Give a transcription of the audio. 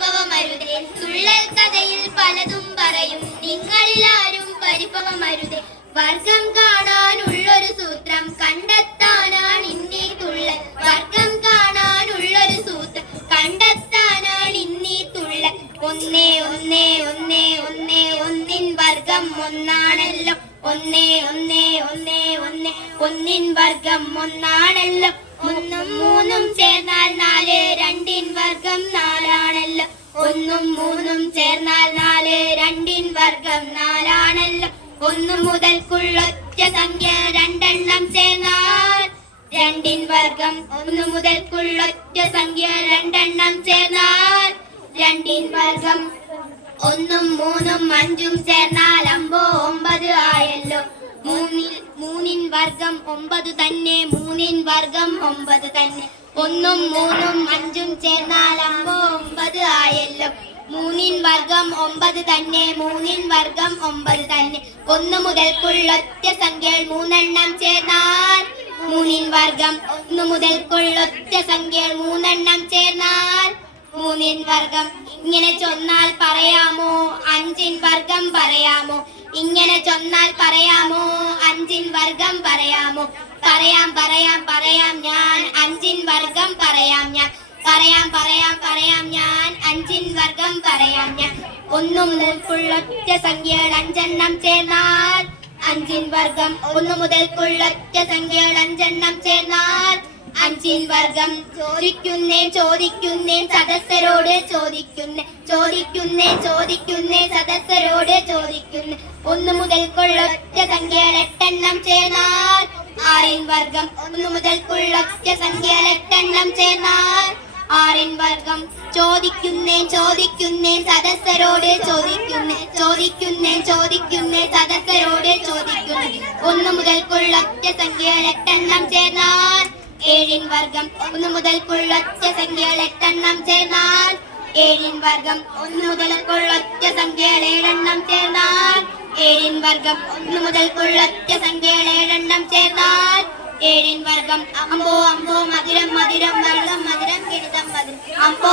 പരിഭവമരുതേ. തുള്ളൽ കഥയിൽ പലതും പറയും. നിങ്ങളിലാരും പരിഭവമരുതേ. വർഗം കാണാനുള്ളൊരു സൂത്രം കണ്ടെത്താനാണ് ഇന്നീ തുള്ളൽ. വർഗം കാണാനുള്ളൊരു സൂത്രം കണ്ടെത്താനാണ് ഇന്നീ തുള്ളൽ. ഒന്നേ ഒന്നേ ഒന്നേ ഒന്നേ ഒന്നിൻ വർഗം ഒന്നാണല്ലോ. ഒന്നേ ഒന്നേ ഒന്നേ ഒന്നേ ഒന്നിൻ വർഗം ഒന്നാണല്ലോ. ഒന്നും മൂന്നും ചേർന്നാൽ നാല് രണ്ടിൻ വർഗം നാലാണല്ലോ ഒന്നും മൂന്നും ചേർന്നാൽ നാല് രണ്ടിൻ വർഗം നാലാണല്ലോ. ഒന്നു മുതൽക്കുള്ളൊറ്റ സംഖ്യ രണ്ടെണ്ണം ചേർന്നാൽ രണ്ടിൻ വർഗം ഒന്നു മുതൽക്കുള്ളൊറ്റ സംഖ്യ രണ്ടെണ്ണം ചേർന്നാൽ രണ്ടിൻ വർഗം ഒന്നും മൂന്നും അഞ്ചും ചേർന്നാൽ അമ്പോ ഒമ്പത് ആയല്ലോ. മൂന്നിൽ മൂന്നിൻ വർഗം ഒമ്പത് തന്നെ മൂന്നിൻ വർഗം ഒമ്പത് തന്നെ. ഒന്നും മൂന്നും അഞ്ചും ചേർന്നാൽ അമ്പോ ആയല്ലോ. മൂന്നിൻ വർഗം ഒമ്പത് തന്നെ മൂന്നിൻ വർഗം ഒമ്പത് തന്നെ. ഒന്ന് മുതൽക്കുള്ളൊറ്റ സംഖ്യകൾ മൂന്നെണ്ണം ചേർന്നാൽ മൂന്നിൻ വർഗം ഒന്ന് മുതൽക്കുള്ളൊറ്റ സംഖ്യകൾ മൂന്നെണ്ണം ചേർന്നാൽ മൂന്നിൻ വർഗം ഇങ്ങനെ ചൊന്നാൽ പറയാമോ? അഞ്ചിൻ വർഗം പറയാമോ? ഇങ്ങനെ ചൊന്നാൽ പറയാമോ? അഞ്ചിൻ വർഗം പറയാമോ? പറയാം പറയാം പറയാം ഞാൻ. അഞ്ചിൻ വർഗം പറയാം ഞാൻ. പറയാം പറയാം പറയാം ഞാൻ. അഞ്ചിൻ വർഗം പറയാം ഞാൻ. ഒന്നും നിൽക്കുള്ളൊറ്റ സംഖ്യകൾ അഞ്ചെണ്ണം ചേർന്നാൽ. അഞ്ചിൻ വർഗം ഒന്നു മുതൽക്കുള്ളൊറ്റ സംഖ്യകൾ അഞ്ചെണ്ണം ചേർന്നാൽ. അഞ്ചിൻ വർഗം ചോദിക്കുന്നേ ചോദിക്കുന്നേ സദസ്സരോട് ചോദിക്കുന്നേ ചോദിക്കുന്നേ ചോദിക്കുന്നേ സദസ്സരോട് ചോദിക്കുന്നേ. ഒന്നു മുതൽക്കുള്ളൊറ്റ സംഖ്യകൾ എട്ടെണ്ണം ചേർന്നാൽ. ആറിൻ വർഗം ഒന്നു മുതൽക്കുള്ളൊറ്റ സംഖ്യകൾ എട്ടെണ്ണം ചേർന്നാൽ. ആറിൻ വർഗം. ചോദിക്കുന്നേ ചോദിക്കുന്നേ സദസ്സരോട് ചോദിക്കുന്നേ ചോദിക്കുന്നേ ചോദിക്കുന്നേ സദസ്സരോട് ചോദിക്കുന്നേ. ഒന്നു മുതൽക്കുള്ളൊറ്റ സംഖ്യകൾ എട്ടെണ്ണം ചേർന്നാൽ ഏഴിൻ വർഗം. ഒന്ന് മുതൽക്കുള്ളൊറ്റ സംഖ്യകൾ എട്ടെണ്ണം ചേർന്നാൽ ഏഴിൻ വർഗം. ഒന്ന് മുതൽക്കുള്ളൊറ്റ സംഖ്യകൾ ഏഴെണ്ണം ചേർന്നാൽ ഏഴിൻ വർഗം. ഒന്ന് മുതൽക്കുള്ളൊറ്റ സംഖ്യകൾ ഏഴെണ്ണം ചേർന്നാൽ ഏഴിൻ വർഗം. അമ്പോ അമ്പോ മധുരം മധുരം വർഗം മധുരം ഗണിതം മധുരം അമ്പോ